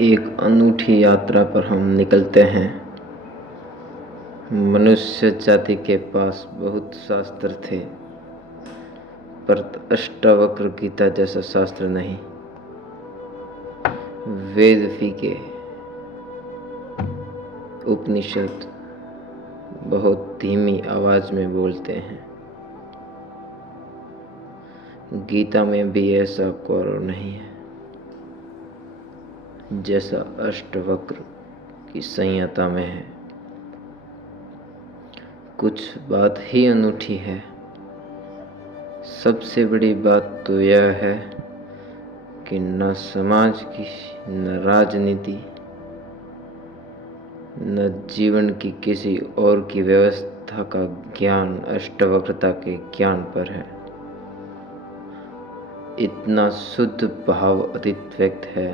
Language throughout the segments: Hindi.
एक अनूठी यात्रा पर हम निकलते हैं। मनुष्य जाति के पास बहुत शास्त्र थे, पर अष्टावक्र गीता जैसा शास्त्र नहीं। वेद फीके, उपनिषद बहुत धीमी आवाज में बोलते हैं। गीता में भी ऐसा गौरव नहीं है जैसा अष्टवक्र की संहिता में है। कुछ बात ही अनूठी है। सबसे बड़ी बात तो यह है कि न समाज की, न राजनीति, न जीवन की किसी और की व्यवस्था का ज्ञान अष्टावक्रता के ज्ञान पर है। इतना शुद्ध भाव अतीत व्यक्त है,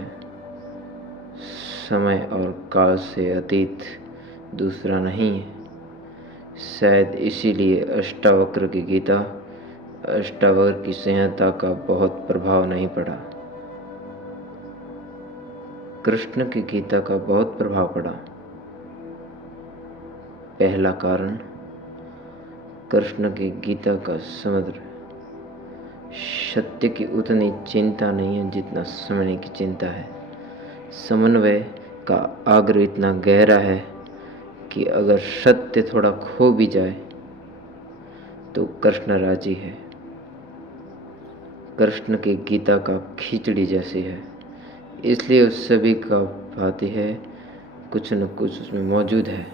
समय और काल से अतीत दूसरा नहीं है। शायद इसीलिए अष्टावक्र की गीता, अष्टावक्र की संहिता का बहुत प्रभाव नहीं पड़ा। कृष्ण की गीता का बहुत प्रभाव पड़ा। पहला कारण, कृष्ण की गीता का समुद्र सत्य की उतनी चिंता नहीं है जितना समझने की चिंता है। समन्वय का आग्रह इतना गहरा है कि अगर सत्य थोड़ा खो भी जाए तो कृष्ण राजी है। कृष्ण की गीता का खिचड़ी जैसी है, इसलिए उस सभी का भांति है, कुछ न कुछ उसमें मौजूद है।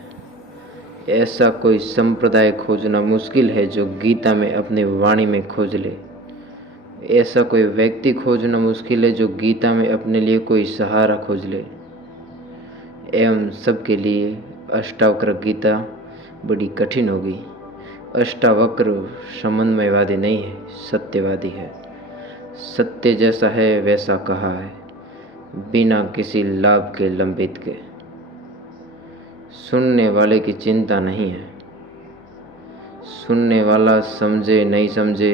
ऐसा कोई संप्रदाय खोजना मुश्किल है जो गीता में अपनी वाणी में खोज ले। ऐसा कोई व्यक्ति खोजना मुश्किल है जो गीता में अपने लिए कोई सहारा खोज ले। एवं सबके लिए अष्टावक्र गीता बड़ी कठिन होगी। अष्टावक्र समन्वयवादी नहीं है, सत्यवादी है। सत्य जैसा है वैसा कहा है, बिना किसी लाभ के लंबित के। सुनने वाले की चिंता नहीं है। सुनने वाला समझे नहीं समझे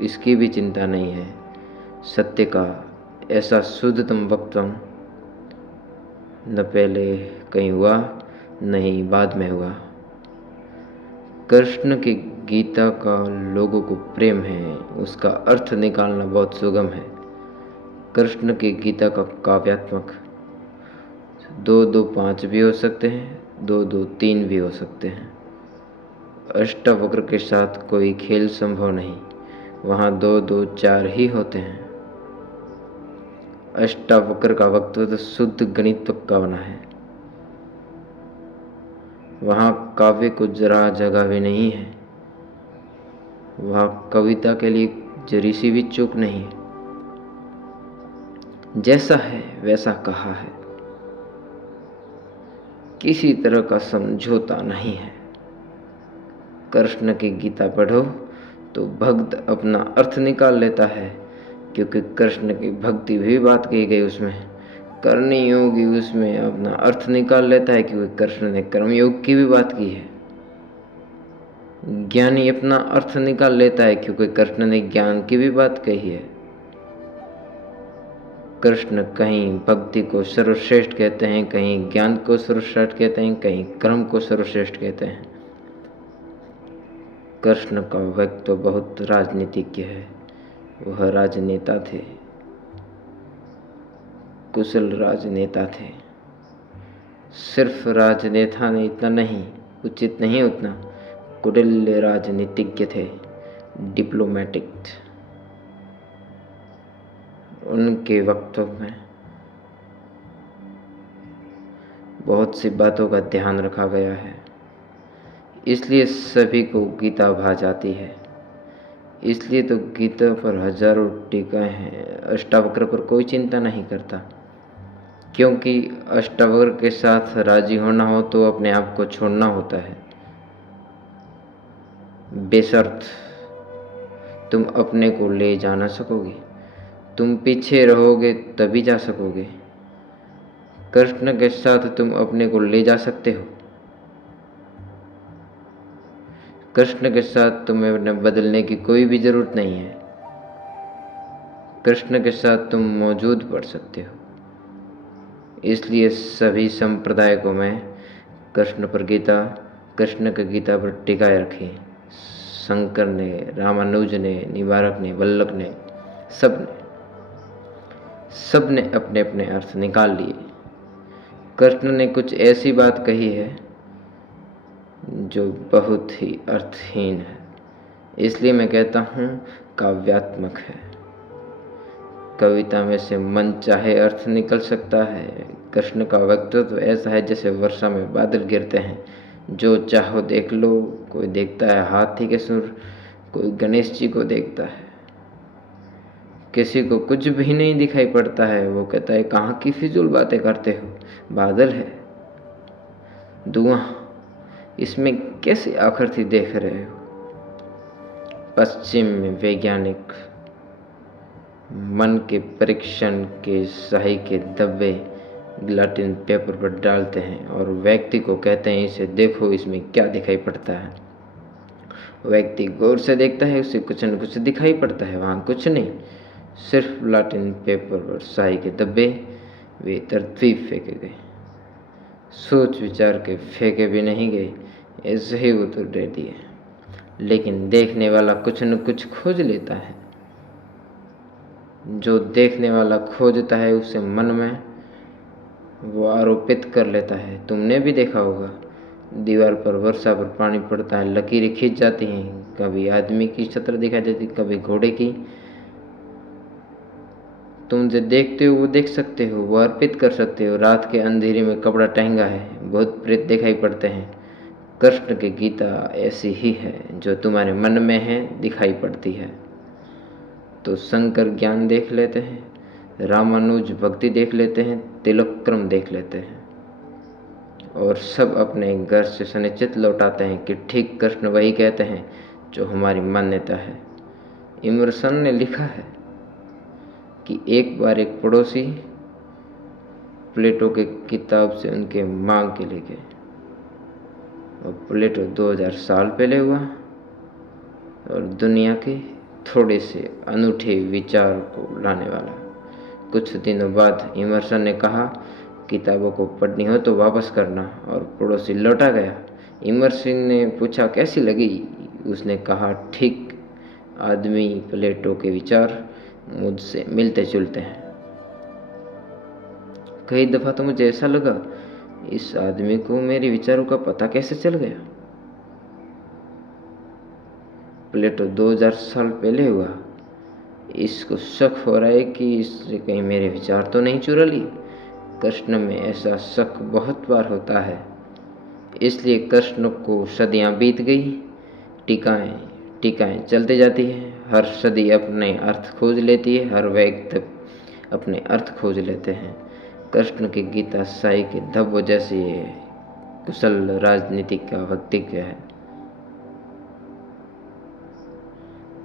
इसकी भी चिंता नहीं है। सत्य का ऐसा शुद्धतम वक्तव्य न पहले कहीं हुआ, न ही बाद में हुआ। कृष्ण की गीता का लोगों को प्रेम है, उसका अर्थ निकालना बहुत सुगम है। कृष्ण की गीता का काव्यात्मक 2-2-5 भी हो सकते हैं, 2-2-3 भी हो सकते हैं। अष्टावक्र के साथ कोई खेल संभव नहीं, वहाँ 2-2-4 ही होते हैं। अष्टावक्र का वक्तव्य शुद्ध गणित का बना है। वहाँ काव्य को जरा जगह भी नहीं है। वहाँ कविता के लिए जरी सी भी चूक नहीं है। जैसा है वैसा कहा है, किसी तरह का समझौता नहीं है। कृष्ण की गीता पढ़ो तो भक्त अपना अर्थ निकाल लेता है, क्योंकि कृष्ण की भक्ति भी बात कही गई उसमें। करनी योगी उसमें अपना अर्थ निकाल लेता है, क्योंकि कृष्ण ने कर्मयोग की भी बात की है। ज्ञानी अपना अर्थ निकाल लेता है, क्योंकि कृष्ण ने ज्ञान की भी बात कही है। कृष्ण कहीं भक्ति को सर्वश्रेष्ठ कहते हैं, कहीं ज्ञान को सर्वश्रेष्ठ कहते हैं, कहीं कर्म को सर्वश्रेष्ठ कहते हैं। कृष्ण का व्यक्ति तो बहुत राजनीतिज्ञ है। वह राजनेता थे, कुशल राजनेता थे। सिर्फ राजनेता ने इतना नहीं, उचित नहीं उतना, कुटिल राजनीतिज्ञ थे, डिप्लोमेटिक। उनके वक्तव्य में बहुत सी बातों का ध्यान रखा गया है, इसलिए सभी को गीता भा जाती है। इसलिए तो गीता पर हजारों टीकाएं हैं। अष्टावक्र पर कोई चिंता नहीं करता, क्योंकि अष्टावक्र के साथ राजी होना हो तो अपने आप को छोड़ना होता है। बेशर्त तुम अपने को ले जा ना सकोगे, तुम पीछे रहोगे तभी जा सकोगे। कृष्ण के साथ तुम अपने को ले जा सकते हो। कृष्ण के साथ तुम्हें बदलने की कोई भी जरूरत नहीं है। कृष्ण के साथ तुम मौजूद पढ़ सकते हो। इसलिए सभी संप्रदाय को मैं कृष्ण की गीता पर टिकाए रखी। शंकर ने, रामानुज ने, निवारक ने, वल्लभ ने, सबने अपने अपने अर्थ निकाल लिए। कृष्ण ने कुछ ऐसी बात कही है जो बहुत ही अर्थहीन है, इसलिए मैं कहता हूँ काव्यात्मक है। कविता में से मन चाहे अर्थ निकल सकता है। कृष्ण का व्यक्तित्व ऐसा है जैसे वर्षा में बादल गिरते हैं, जो चाहो देख लो। कोई देखता है हाथी के सुर, कोई गणेश जी को देखता है। किसी को कुछ भी नहीं दिखाई पड़ता है, वो कहता है कहाँ की फिजूल बातें करते हो, बादल है, धुआं, इसमें कैसे आकृति देख रहे हो। पश्चिम में वैज्ञानिक मन के परीक्षण के स्याही के धब्बे ग्लाटिन पेपर पर डालते हैं और व्यक्ति को कहते हैं इसे देखो, इसमें क्या दिखाई पड़ता है। व्यक्ति गौर से देखता है, उसे कुछ न कुछ दिखाई पड़ता है। वहाँ कुछ नहीं, सिर्फ लाटिन पेपर पर स्याही के धब्बे। वे तरतीब फेंके गए, सोच विचार के फेंके भी नहीं गए, ऐसे ही उतर दे दिए। लेकिन देखने वाला कुछ न कुछ खोज लेता है। जो देखने वाला खोजता है उसे मन में वो आरोपित कर लेता है। तुमने भी देखा होगा, दीवार पर वर्षा पर पानी पड़ता है, लकीरें खींच जाती हैं, कभी आदमी की छत्र दिखाई देती, कभी घोड़े की। तुम जो देखते हो वो देख सकते हो, वो अर्पित कर सकते हो। रात के अंधेरे में कपड़ा टंगा है, बहुत प्रेत दिखाई पड़ते हैं। कृष्ण की गीता ऐसी ही है, जो तुम्हारे मन में है, दिखाई पड़ती है। तो शंकर ज्ञान देख लेते हैं, रामानुज भक्ति देख लेते हैं, तिलक्रम देख लेते हैं, और सब अपने घर से सुनिश्चित लौटाते हैं कि ठीक कृष्ण वही कहते हैं जो हमारी मान्यता है। इमर्सन ने लिखा है कि एक बार एक पड़ोसी प्लेटो के किताब से उनके मांग के लिए गए, और प्लेटो 2000 साल पहले हुआ और दुनिया के थोड़े से अनूठे विचार को लाने वाला। कुछ दिनों बाद इमर्सन ने कहा किताबों को पढ़नी हो तो वापस करना, और पड़ोसी लौटा गया। इमर्सन ने पूछा कैसी लगी। उसने कहा ठीक आदमी, प्लेटो के विचार मुझसे मिलते जुलते हैं। कई दफा तो मुझे ऐसा लगा इस आदमी को मेरे विचारों का पता कैसे चल गया। प्लेटो 2000 साल पहले हुआ, इसको शक हो रहा है कि इससे कहीं मेरे विचार तो नहीं चुरा लिए। कृष्ण में ऐसा शक बहुत बार होता है, इसलिए कृष्ण को सदियां बीत गई, टीकाएं चलती जाती है। हर सदी अपने अर्थ खोज लेती है, हर व्यक्ति अपने अर्थ खोज लेते हैं। कृष्ण की गीता स्याही के धब्बों जैसी है, कुशल राजनीतिक का व्यक्तित्व है।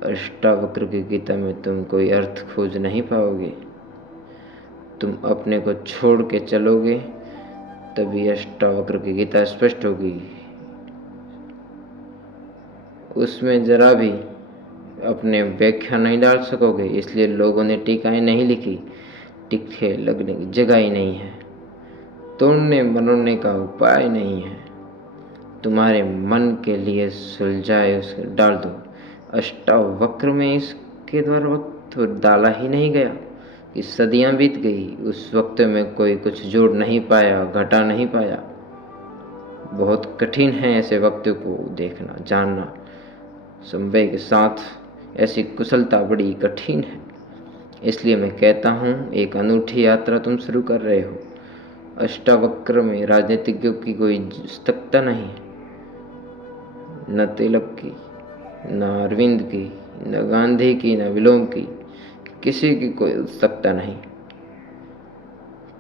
अष्टावक्र की गीता में तुम कोई अर्थ खोज नहीं पाओगे। तुम अपने को छोड़ के चलोगे तभी अष्टावक्र की गीता स्पष्ट होगी। उसमें जरा भी अपने व्याख्या नहीं डाल सकोगे, इसलिए लोगों ने टीकाएं नहीं लिखी। टिक्के लगने की जगह ही नहीं है, तोड़ने मरोड़ने का उपाय नहीं है। तुम्हारे मन के लिए सुलझाए उसे डाल दो। अष्टावक्र में इसके द्वारा वक्त तो डाला ही नहीं गया कि सदियां बीत गई। उस वक्त में कोई कुछ जोड़ नहीं पाया, घटा नहीं पाया। बहुत कठिन है ऐसे वक्त को देखना, जानना। समय के साथ ऐसी कुशलता बड़ी कठिन है। इसलिए मैं कहता हूँ एक अनूठी यात्रा तुम शुरू कर रहे हो। अष्टावक्र में राजनीतिज्ञों की कोई पुस्तकता नहीं, न तिलक की, न अरविंद की, न गांधी की, न विलोम की, किसी की कोई उत्सुकता नहीं,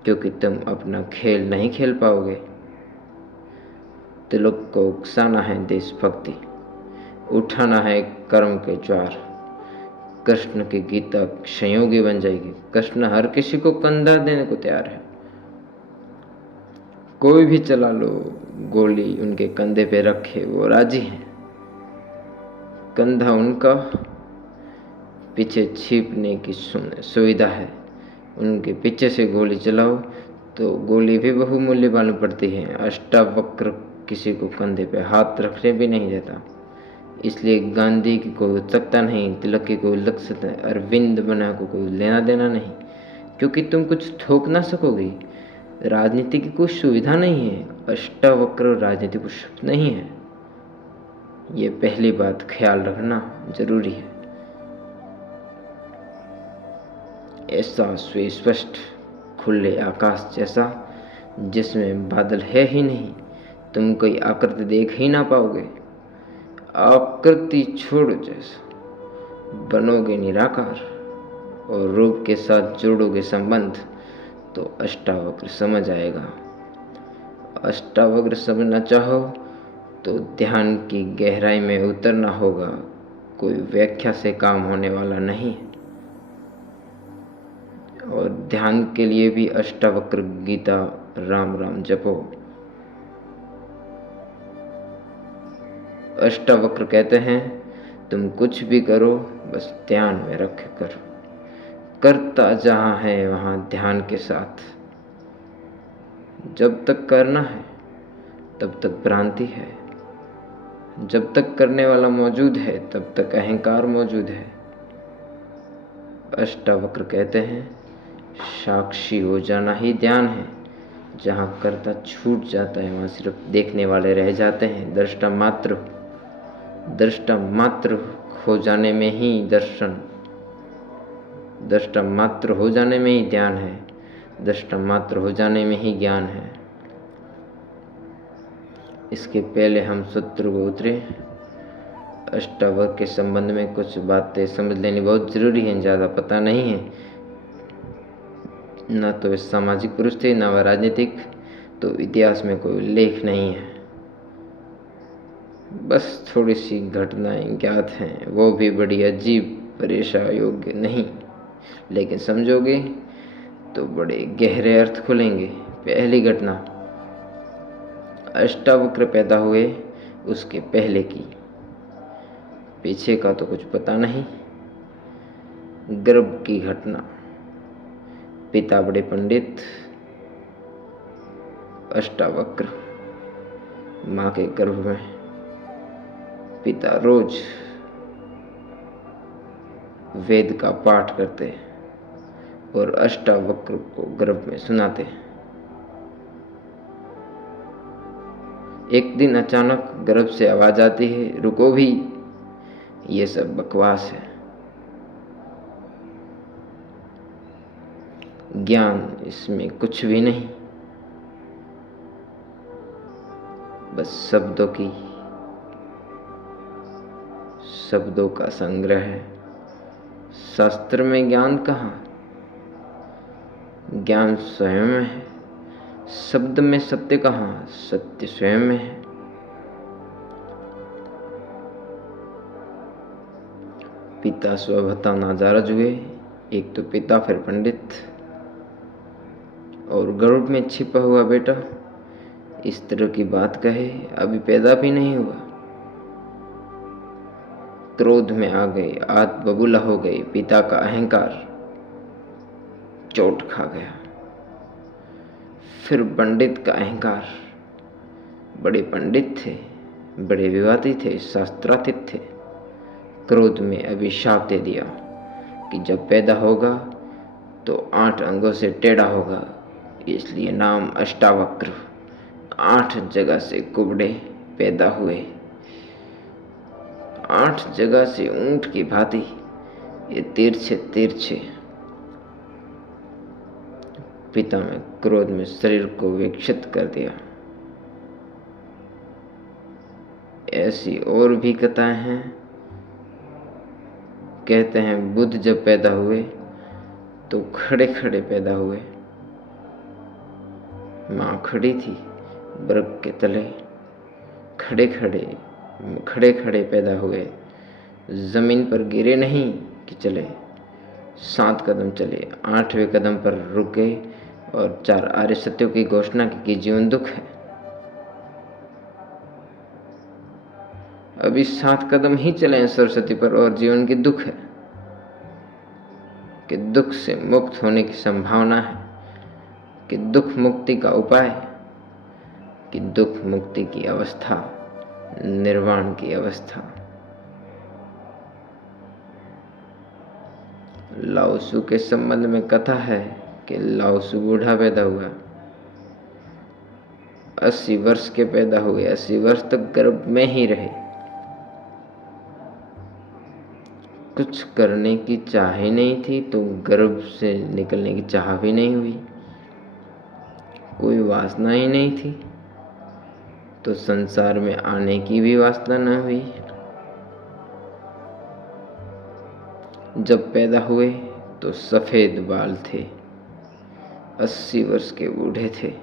क्योंकि तुम अपना खेल नहीं खेल पाओगे। तिलक को उकसाना है देशभक्ति, उठाना है कर्म के ज्वार। कृष्ण की गीता संयोगी बन जाएगी। कृष्ण हर किसी को कंधा देने को तैयार है। कोई भी चला लो गोली उनके कंधे पे रखे, वो राजी हैं। कंधा उनका, पीछे छिपने की सुविधा है। उनके पीछे से गोली चलाओ तो गोली भी बहुमूल्य मालूम पड़ती है। अष्टावक्र किसी को कंधे पे हाथ रखने भी नहीं देता। इसलिए गांधी की कोई उत्सुकता नहीं, तिलक की कोई लक्ष्य, अरविंद बना को कोई लेना देना नहीं, क्योंकि तुम कुछ थोक ना सकोगी। राजनीति की कोई सुविधा नहीं है। अष्टावक्र राजनीति को शब्द नहीं है। ये पहली बात ख्याल रखना जरूरी है। ऐसा सुस्पष्ट खुले आकाश जैसा जिसमें बादल है ही नहीं, तुम कोई आकृति देख ही ना पाओगे। आकृति छोड़ो, जैसा बनोगे निराकार और रूप के साथ जोड़ोगे संबंध, तो अष्टावक्र समझ आएगा। अष्टावक्र समझना चाहो तो ध्यान की गहराई में उतरना होगा। कोई व्याख्या से काम होने वाला नहीं। और ध्यान के लिए भी अष्टावक्र गीता राम राम जपो। अष्टावक्र कहते हैं, तुम कुछ भी करो बस ध्यान में रख करो। करता जहां है वहां ध्यान के साथ। जब तक करना है तब तक भ्रांति है। जब तक करने वाला मौजूद है तब तक अहंकार मौजूद है। अष्टावक्र कहते हैं, साक्षी हो जाना ही ध्यान है। जहां कर्ता छूट जाता है वहां सिर्फ देखने वाले रह जाते हैं। दृष्टा मात्र हो जाने में ही दर्शन, दृष्टा मात्र हो जाने में ही ध्यान है। दृष्टा मात्र हो जाने में ही ज्ञान है। इसके पहले हम सूत्र को उतरे। अष्टावक्र के संबंध में कुछ बातें समझ लेनी बहुत जरूरी है। ज़्यादा पता नहीं है, ना तो वे सामाजिक पुरुष थे, ना वह राजनीतिक, तो इतिहास में कोई उल्लेख नहीं है। बस थोड़ी सी घटनाएं ज्ञात हैं, वो भी बड़ी अजीब, परेशान योग्य नहीं, लेकिन समझोगे तो बड़े गहरे अर्थ खुलेंगे। पहली घटना, अष्टावक्र पैदा हुए उसके पहले की, पीछे का तो कुछ पता नहीं। गर्भ की घटना, पिता बड़े पंडित, अष्टावक्र, माँ के गर्भ में। पिता रोज वेद का पाठ करते और अष्टावक्र को गर्भ में सुनाते। एक दिन अचानक गर्भ से आवाज आती है, रुको भी, ये सब बकवास है। ज्ञान इसमें कुछ भी नहीं, बस शब्दों का संग्रह है। शास्त्र में ज्ञान कहाँ? ज्ञान स्वयं में है। शब्द में सत्य कहाँ? सत्य स्वयं में है। पिता स्वभावतः नाजायज हुए। एक तो पिता, फिर पंडित, और गर्भ में छिपा हुआ बेटा इस तरह की बात कहे, अभी पैदा भी नहीं हुआ। क्रोध में आ गए, आत बबूला हो गई। पिता का अहंकार चोट खा गया। फिर पंडित का अहंकार, बड़े पंडित थे, बड़े विवादित थे, शास्त्रातीत थे। क्रोध में अभिशाप दे दिया कि जब पैदा होगा तो 8 अंगों से टेढ़ा होगा, इसलिए नाम अष्टावक्र। 8 जगह से कुबड़े पैदा हुए, 8 जगह से ऊंट की भांति ये तिरछे। पिता में क्रोध में शरीर को विक्षिप्त कर दिया। ऐसी और भी कथाएं हैं। कहते हैं बुद्ध जब पैदा हुए तो खड़े खड़े पैदा हुए। माँ खड़ी थी बर्फ के तले, खड़े खड़े पैदा हुए। जमीन पर गिरे नहीं कि चले, 7 कदम चले, 8वें कदम पर रुक गए और 4 आर्य सत्यों की घोषणा की कि जीवन दुख है। अभी 7 कदम ही चले हैं सरस्वती पर और जीवन की दुख है, कि दुख से मुक्त होने की संभावना है। कि दुख मुक्ति का उपाय, कि दुख मुक्ति की अवस्था, निर्वाण की अवस्था। लाओसु के संबंध में कथा है कि लाओसु बूढ़ा पैदा हुआ, 80 वर्ष के पैदा हुए, 80 वर्ष तक गर्भ में ही रहे। कुछ करने की चाह ही नहीं थी तो गर्भ से निकलने की चाह भी नहीं हुई। कोई वासना ही नहीं थी तो संसार में आने की भी वासना न हुई। जब पैदा हुए तो सफेद बाल थे, 80 वर्ष के बूढ़े थे।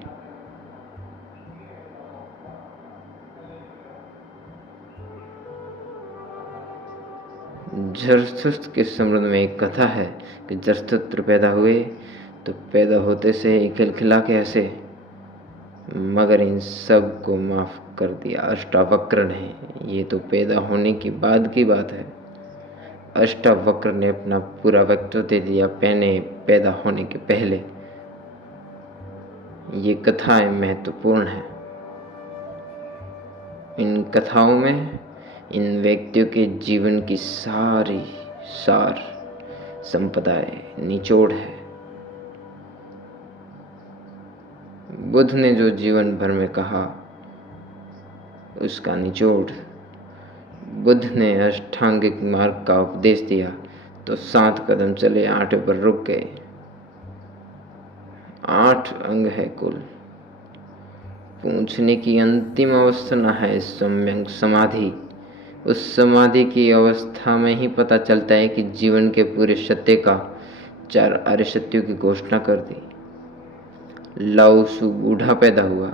जरथुस्त्र के संबंध में एक कथा है कि जरथुस्त्र पैदा हुए तो पैदा होते से ही खिलखिला के हंसे, मगर इन सब को माफ कर दिया अष्टावक्र ने। ये तो पैदा होने के बाद की बात है। अष्टावक्र ने अपना पूरा व्यक्तित्व दे दिया पैदा होने के पहले। ये कथाएं महत्वपूर्ण हैं। इन कथाओं में इन व्यक्तियों के जीवन की सारी सार संपदाएं निचोड़ है। बुद्ध ने जो जीवन भर में कहा उसका निचोड़। बुद्ध ने अष्टांगिक मार्ग का उपदेश दिया तो 7 कदम चले, 8वें पर रुक गए। 8 अंग है कुल। पूछने की अंतिम अवस्था है सम्यक समाधि। उस समाधि की अवस्था में ही पता चलता है कि जीवन के पूरे सत्य का 4 आर्य सत्यों की घोषणा कर दी। लाओसु बूढ़ा पैदा हुआ।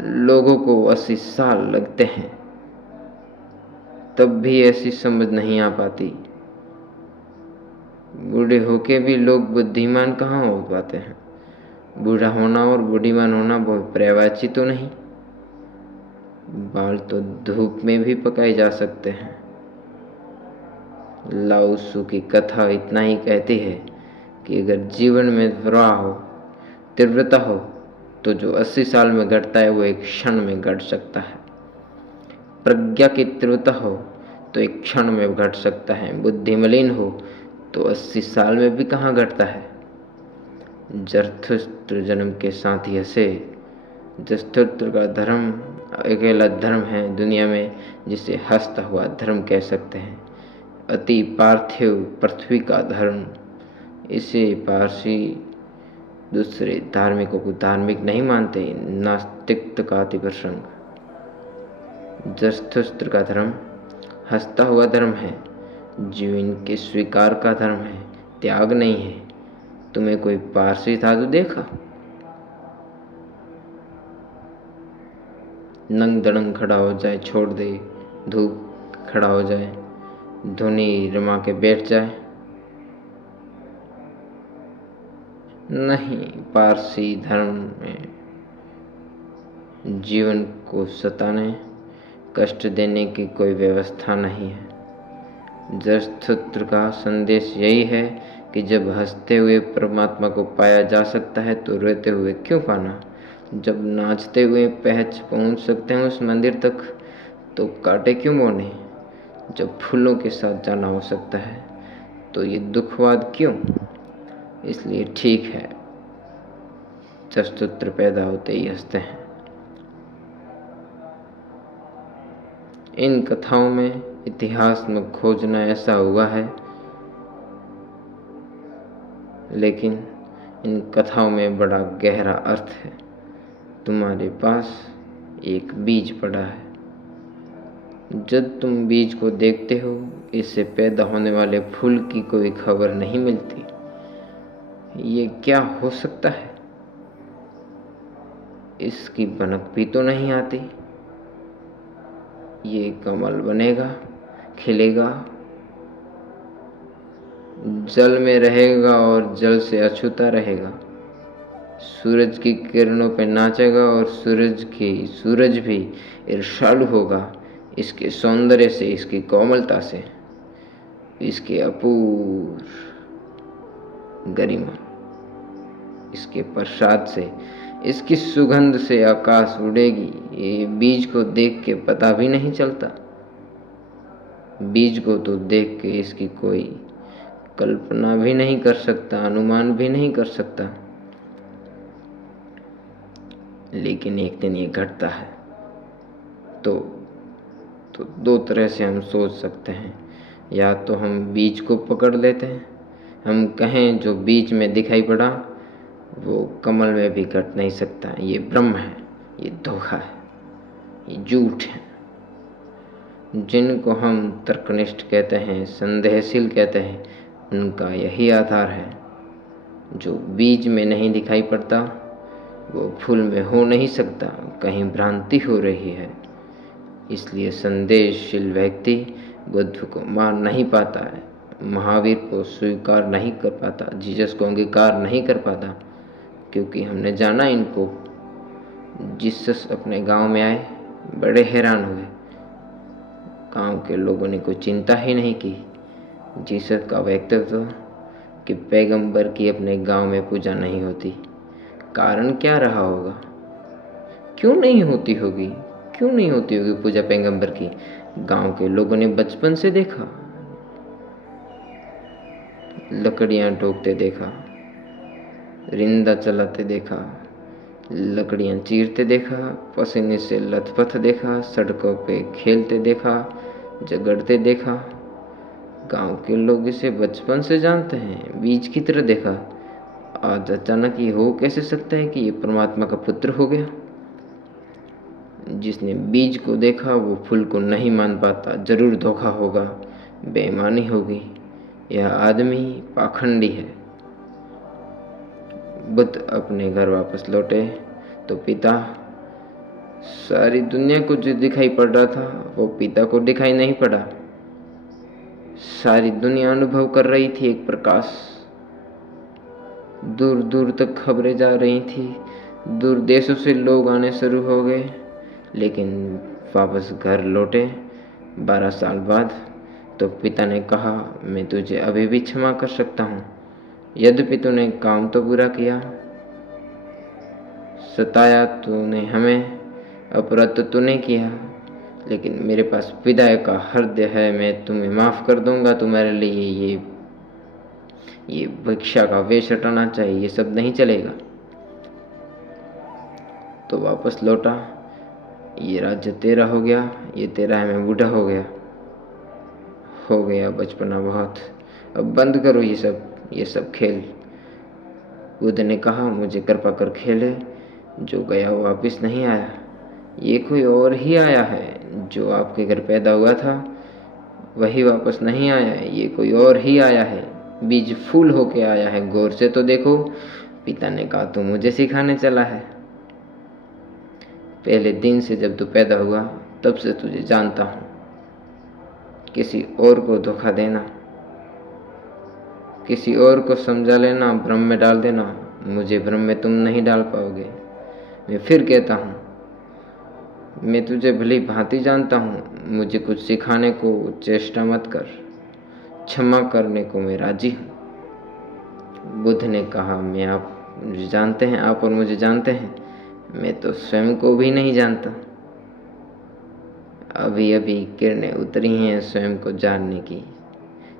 लोगों को 80 साल लगते हैं, तब भी ऐसी समझ नहीं आ पाती। बूढ़े होके भी लोग बुद्धिमान कहाँ हो पाते हैं। बूढ़ा होना और बुद्धिमान होना बहुत पर्यायवाची तो नहीं। बाल तो धूप में भी पकाए जा सकते हैं। लाओसु की कथा इतना ही कहती है कि अगर जीवन में प्रवाह हो, तीव्रता हो, तो जो 80 साल में घटता है वो एक क्षण में घट सकता है। प्रज्ञा की तीव्रता हो तो एक क्षण में घट सकता है। बुद्धि मलिन हो तो 80 साल में भी कहाँ घटता है। जरथुस्त्र जन्म के साथ ही हंसे। जरथुस्त्र का धर्म अकेला धर्म है दुनिया में जिसे हंसता हुआ धर्म कह सकते हैं। अति पार्थिव पृथ्वी का धर्म। इसे पारसी दूसरे धार्मिकों को धार्मिक नहीं मानते। नास्तिकता का अति प्रसंग। जरथुस्त्र का धर्म हंसता हुआ धर्म है, जीवन के स्वीकार का धर्म है, त्याग नहीं है। तुम्हें कोई पारसी साधु देखा? नंग दड़ंग खड़ा हो जाए, छोड़ दे, धूप खड़ा हो जाए, धुनी रमा के बैठ जाए? नहीं, पारसी धर्म में जीवन को सताने, कष्ट देने की कोई व्यवस्था नहीं है। जरथुस्त्र का संदेश यही है कि जब हंसते हुए परमात्मा को पाया जा सकता है तो रोते हुए क्यों पाना। जब नाचते हुए पहुंच सकते हैं उस मंदिर तक तो कांटे क्यों बोने। जब फूलों के साथ जाना हो सकता है तो ये दुखवाद क्यों। इसलिए ठीक है, जरथुस्त्र पैदा होते ही हंसते हैं। इन कथाओं में इतिहास में खोजना ऐसा हुआ है, लेकिन इन कथाओं में बड़ा गहरा अर्थ है। तुम्हारे पास एक बीज पड़ा है। जब तुम बीज को देखते हो, इससे पैदा होने वाले फूल की कोई खबर नहीं मिलती। ये क्या हो सकता है, इसकी भनक भी तो नहीं आती। ये कमल बनेगा, खिलेगा, जल में रहेगा और जल से अछूता रहेगा, सूरज की किरणों पे नाचेगा और सूरज भी ईर्ष्यालु होगा इसके सौंदर्य से, इसकी कोमलता से, इसके अपूर्व गरिमा। इसके प्रसाद से, इसकी सुगंध से आकाश उड़ेगी। ये बीज को देख के पता भी नहीं चलता। बीज को तो देख के इसकी कोई कल्पना भी नहीं कर सकता, अनुमान भी नहीं कर सकता। लेकिन एक दिन ये घटता है तो दो तरह से हम सोच सकते हैं। या तो हम बीज को पकड़ लेते हैं, हम कहें जो बीज में दिखाई पड़ा वो कमल में भी घट नहीं सकता, ये भ्रम है, ये धोखा है, ये झूठ है। जिनको हम तर्कनिष्ठ कहते हैं, संदेहशील कहते हैं, उनका यही आधार है। जो बीज में नहीं दिखाई पड़ता वो फूल में हो नहीं सकता, कहीं भ्रांति हो रही है। इसलिए संदेहशील व्यक्ति बुद्ध को मान नहीं पाता है, महावीर को स्वीकार नहीं कर पाता, जीसस को अंगीकार नहीं कर पाता, क्योंकि हमने जाना इनको। जीसस अपने गांव में आए, बड़े हैरान हुए। गांव के लोगों ने कोई चिंता ही नहीं की। जीसस का व्यक्तित्व कि पैगंबर की अपने गांव में पूजा नहीं होती। कारण क्या रहा होगा? क्यों नहीं होती होगी? क्यों नहीं होती होगी पूजा पैगंबर की? गांव के लोगों ने बचपन से देखा, लकड़ियां ठोकते देखा, रिंदा चलाते देखा, लकड़ियां चीरते देखा, पसीने से लथपथ देखा, सड़कों पे खेलते देखा, झगड़ते देखा। गांव के लोग इसे बचपन से जानते हैं, बीज की तरह देखा। आज अचानक ये हो कैसे सकता है कि ये परमात्मा का पुत्र हो गया? जिसने बीज को देखा वो फूल को नहीं मान पाता। जरूर धोखा होगा, बेईमानी होगी, यह आदमी पाखंडी है। बुद्ध अपने घर वापस लौटे तो पिता, सारी दुनिया को जो दिखाई पड़ रहा था वो पिता को दिखाई नहीं पड़ा। सारी दुनिया अनुभव कर रही थी एक प्रकाश। दूर दूर तक खबरें जा रही थी, दूर देशों से लोग आने शुरू हो गए। लेकिन वापस घर लौटे 12 साल बाद तो पिता ने कहा, मैं तुझे अभी भी क्षमा कर सकता हूँ, यद्यपि तूने काम तो बुरा किया, सताया तूने हमें, अपराध तो तूने किया, लेकिन मेरे पास विदाई का हृदय है, मैं तुम्हें माफ़ कर दूंगा। तुम्हारे लिए ये भिक्षा का वेश हटाना चाहिए, ये सब नहीं चलेगा। तो वापस लौटा, ये राज्य तेरा हो गया, ये तेरा है, मैं बूढ़ा हो गया बचपना बहुत, अब बंद करो ये सब खेल। बुद्ध ने कहा, मुझे कृपा कर खेले, जो गया वो वापस नहीं आया, ये कोई और ही आया है। जो आपके घर पैदा हुआ था वही वापस नहीं आया है, ये कोई और ही आया है। बीज फूल होके आया है, गौर से तो देखो। पिता ने कहा, तू मुझे सिखाने चला है? पहले दिन से जब तू पैदा हुआ तब से तुझे जानता हूँ। किसी और को धोखा देना, किसी और को समझा लेना, भ्रम में डाल देना, मुझे भ्रम में तुम नहीं डाल पाओगे। मैं फिर कहता हूँ, मैं तुझे भली भांति जानता हूँ, मुझे कुछ सिखाने को चेष्टा मत कर, क्षमा करने को मैं राजी हूँ। बुद्ध ने कहा, आप मुझे जानते हैं, आप और मुझे जानते हैं, मैं तो स्वयं को भी नहीं जानता। अभी अभी किरणें उतरी हैं स्वयं को जानने की,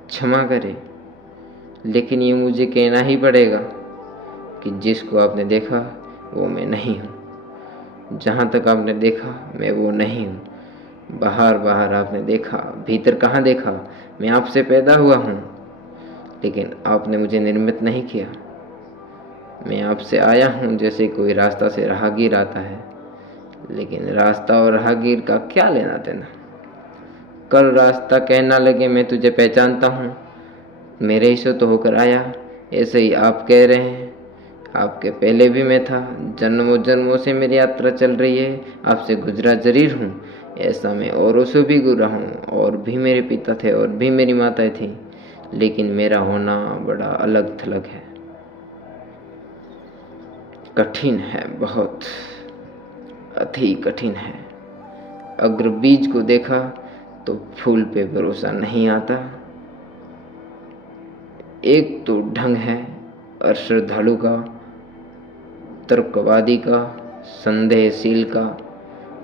क्षमा करें। लेकिन ये मुझे कहना ही पड़ेगा कि जिसको आपने देखा वो मैं नहीं हूँ, जहाँ तक आपने देखा मैं वो नहीं हूँ। बाहर आपने देखा, भीतर कहाँ देखा? मैं आपसे पैदा हुआ हूँ, लेकिन आपने मुझे निर्मित नहीं किया। मैं आपसे आया हूँ जैसे कोई रास्ता से राहगीर आता है, लेकिन रास्ता और राहगीर का क्या लेना देना? कल रास्ता कहना लगे, मैं तुझे पहचानता हूँ, मेरे ही से तो होकर आया, ऐसे ही आप कह रहे हैं, आपके पहले भी मैं था, जन्मों जन्मों से मेरी यात्रा चल रही है, आपसे गुजरा जरूर हूँ, ऐसा मैं औरों से भी गुजरा हूँ, और भी मेरे पिता थे और भी मेरी माताएं थी, लेकिन मेरा होना बड़ा अलग थलग है, कठिन है, बहुत अति कठिन है। अगर बीज को देखा तो फूल पे भरोसा नहीं आता। एक तो ढंग है, अश्रद्धालु का, तर्कवादी का, संदेहशील का,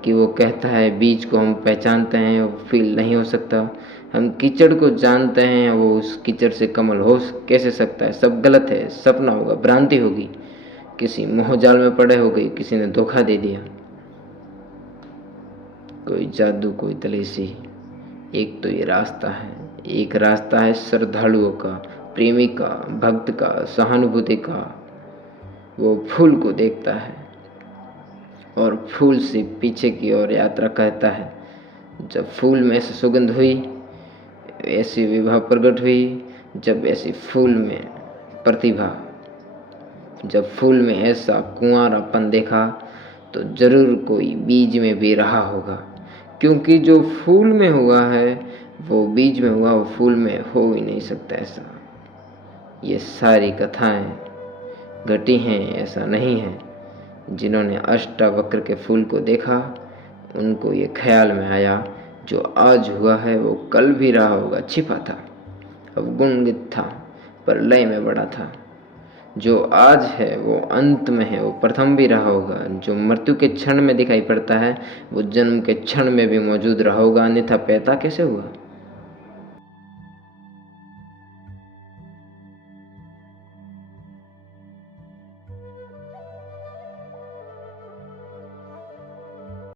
कि वो कहता है बीज को हम पहचानते हैं, वो फील नहीं हो सकता। हम कीचड़ को जानते हैं, वो उस कीचड़ से कमल हो कैसे सकता है, सब गलत है, सपना होगा, भ्रांति होगी, किसी मोहजाल में पड़े हो गई, किसी ने धोखा दे दिया, कोई जादू, कोई तलेसी। एक तो ये रास्ता है, एक रास्ता है श्रद्धालुओं का, प्रेमी का, भक्त का, सहानुभूति का। वो फूल को देखता है और फूल से पीछे की ओर यात्रा कहता है। जब फूल में ऐसी सुगंध हुई, ऐसी विभा प्रकट हुई, जब ऐसी फूल में प्रतिभा, जब फूल में ऐसा कुंवारापन देखा, तो जरूर कोई बीज में भी रहा होगा, क्योंकि जो फूल में हुआ है वो बीज में हुआ, वो फूल में हो ही नहीं सकता ऐसा। ये सारी कथाएं घटी हैं, ऐसा नहीं है। जिन्होंने अष्टावक्र के फूल को देखा, उनको ये ख्याल में आया जो आज हुआ है वो कल भी रहा होगा, छिपा था, अवगुणित था, पर लय में बड़ा था। जो आज है वो अंत में है, वो प्रथम भी रहा होगा। जो मृत्यु के क्षण में दिखाई पड़ता है वो जन्म के क्षण में भी मौजूद रहा होगा, अन्यथा पैदा कैसे हुआ।